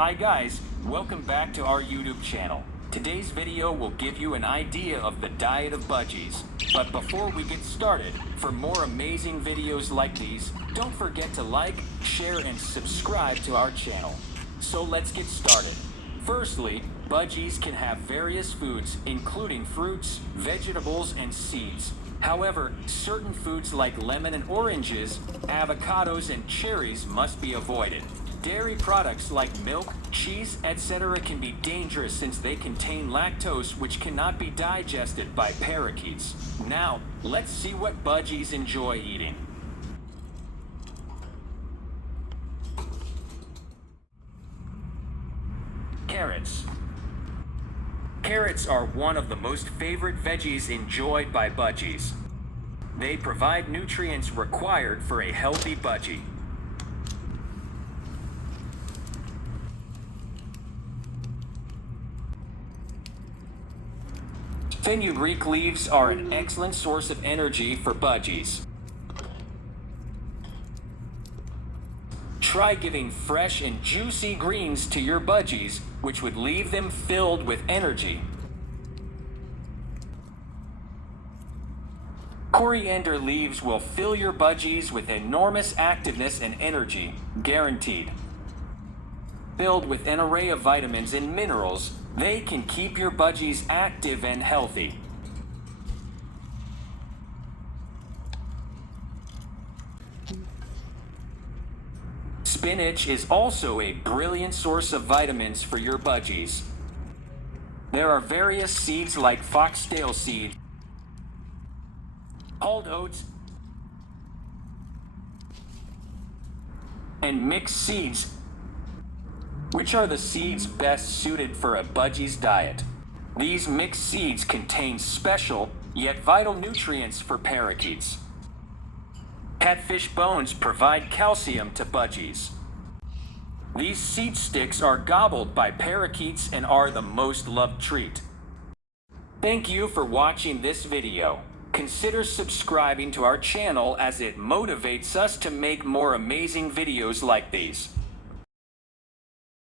Hi guys, welcome back to our YouTube channel. Today's video will give you an idea of the diet of budgies. But before we get started, for more amazing videos like these, don't forget to like, share, and subscribe to our channel. So let's get started. Firstly, budgies can have various foods, including fruits, vegetables, and seeds. However, certain foods like lemon and oranges, avocados, and cherries must be avoided. Dairy products like milk, cheese, etc. can be dangerous since they contain lactose which cannot be digested by parakeets. Now, let's see what budgies enjoy eating. Carrots. Carrots are one of the most favorite veggies enjoyed by budgies. They provide nutrients required for a healthy budgie. Fenugreek leaves are an excellent source of energy for budgies. Try giving fresh and juicy greens to your budgies, which would leave them filled with energy. Coriander leaves will fill your budgies with enormous activeness and energy, guaranteed. Filled with an array of vitamins and minerals, they can keep your budgies active and healthy. Spinach is also a brilliant source of vitamins for your budgies. There are various seeds like foxtail seed, hulled oats, and mixed seeds, which are the seeds best suited for a budgie's diet. These mixed seeds contain special, yet vital nutrients for parakeets. Catfish bones provide calcium to budgies. These seed sticks are gobbled by parakeets and are the most loved treat. Thank you for watching this video. Consider subscribing to our channel as it motivates us to make more amazing videos like these.